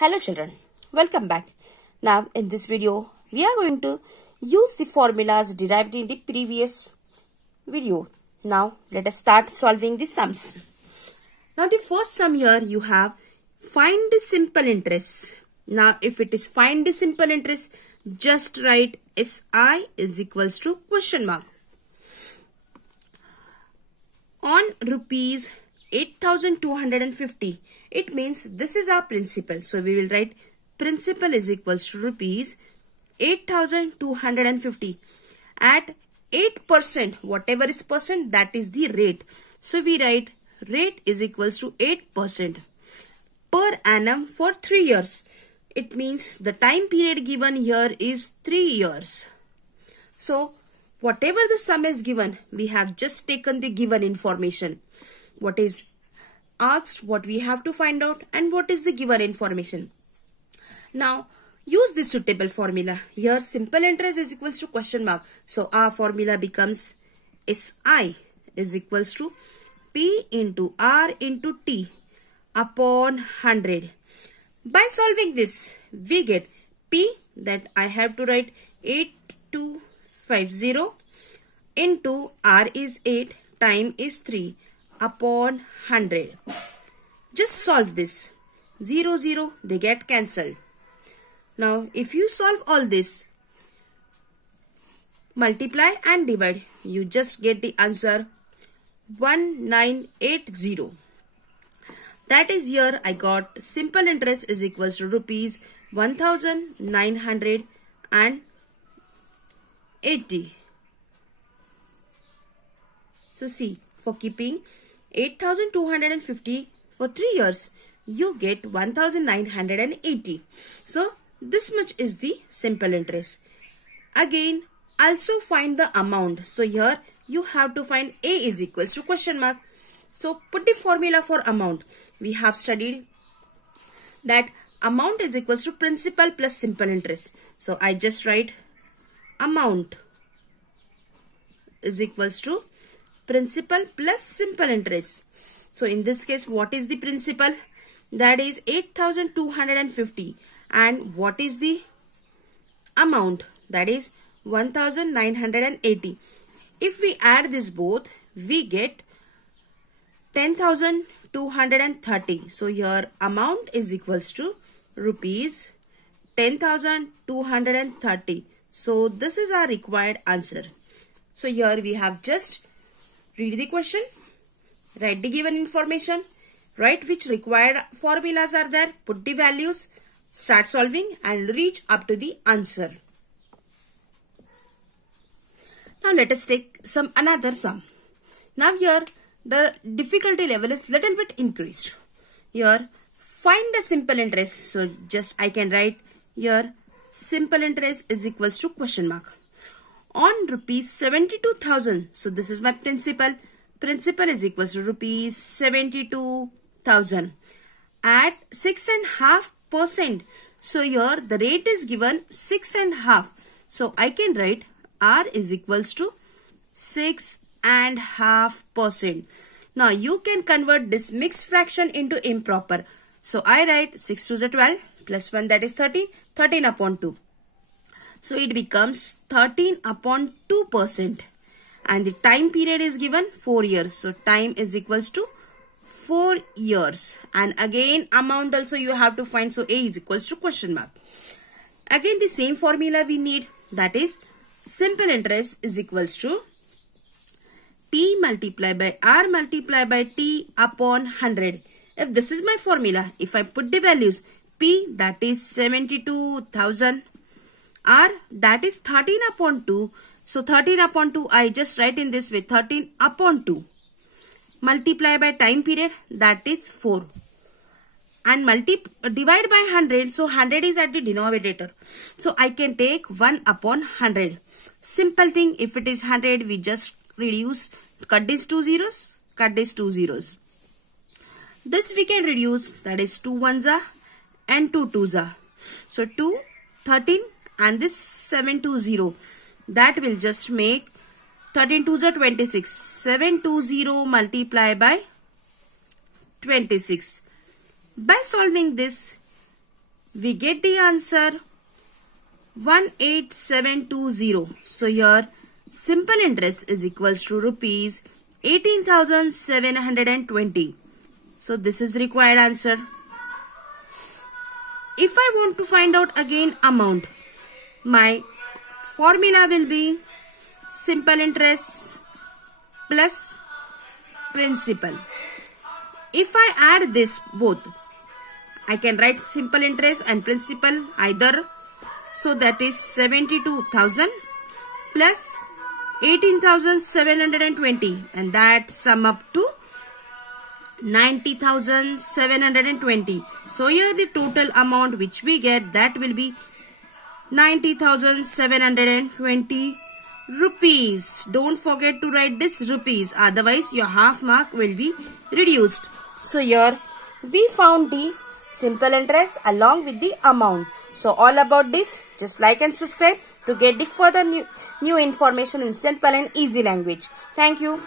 Hello children, welcome back. Now in this video, we are going to use the formulas derived in the previous video. Now let us start solving the sums. Now the first sum here you have find the simple interest. Now if it is find the simple interest, just write SI is equals to question mark. On rupees 8,250. It means this is our principal. So we will write principal is equals to rupees 8,250. At 8%, whatever is percent, that is the rate. So we write rate is equals to 8% per annum for 3 years. It means the time period given here is 3 years. So whatever the sum is given, we have just taken the given information. What is asked, what we have to find out, and what is the given information. Now use the suitable formula. Here simple interest is equals to question mark. So our formula becomes SI is equals to P into R into T upon 100. By solving this, we get P, that I have to write 8250 into R is 8, time is 3 upon 100. Just solve this. 0, 0, they get cancelled. Now if you solve all this, multiply and divide, you just get the answer 1980. That is, here I got simple interest is equals to rupees 1980. So see, for keeping 8,250 for 3 years, you get 1,980. So this much is the simple interest. Again, also find the amount. So here you have to find A is equals to question mark. So put the formula for amount. We have studied that amount is equals to principal plus simple interest. So I just write amount is equals to principal plus simple interest. So in this case, what is the principal? That is 8,250. And what is the amount? That is 1,980. If we add this both, we get 10,230. So here amount is equals to rupees 10,230. So this is our required answer. So here we have just read the question, write the given information, write which required formulas are there, put the values, start solving and reach up to the answer. Now let us take another sum. Now here the difficulty level is little bit increased. Here find the simple interest. So just I can write here simple interest is equals to question mark. On rupees 72,000. So this is my principal. Principal is equals to rupees 72,000 at 6.5%. So here the rate is given 6.5. So I can write R is equals to 6.5%. Now you can convert this mixed fraction into improper. So I write 6 to the 12 plus 1, that is 13. 13 upon 2. So it becomes 13 upon 2%. And the time period is given 4 years. So time is equals to 4 years. And again amount also you have to find. So A is equals to question mark. Again the same formula we need. That is simple interest is equals to P multiplied by R multiplied by T upon 100. If this is my formula, if I put the values, P that is 72,000. R that is 13 upon 2. So 13 upon 2 I just write in this way, 13 upon 2. Multiply by time period, that is 4. And divide by 100. So 100 is at the denominator. So I can take 1 upon 100. Simple thing, if it is 100, we just reduce, cut these 2 zeros, cut these 2 zeros. This we can reduce, that is 2 ones are and 2 twos are. So 2, 13 and this 720. That will just make 13 twos are 26. 720 multiplied by 26. By solving this, we get the answer 18720. So here simple interest is equals to rupees 18,720. So this is the required answer. If I want to find out again amount, my formula will be simple interest plus principal. If I add this both, I can write simple interest and principal either. So that is 72,000 plus 18,720, and that sum up to 90,720. So here the total amount which we get, that will be 90,720 rupees. Don't forget to write this rupees, otherwise your half mark will be reduced. So here we found the simple interest along with the amount. So all about this, just like and subscribe to get the further new information in simple and easy language. Thank you.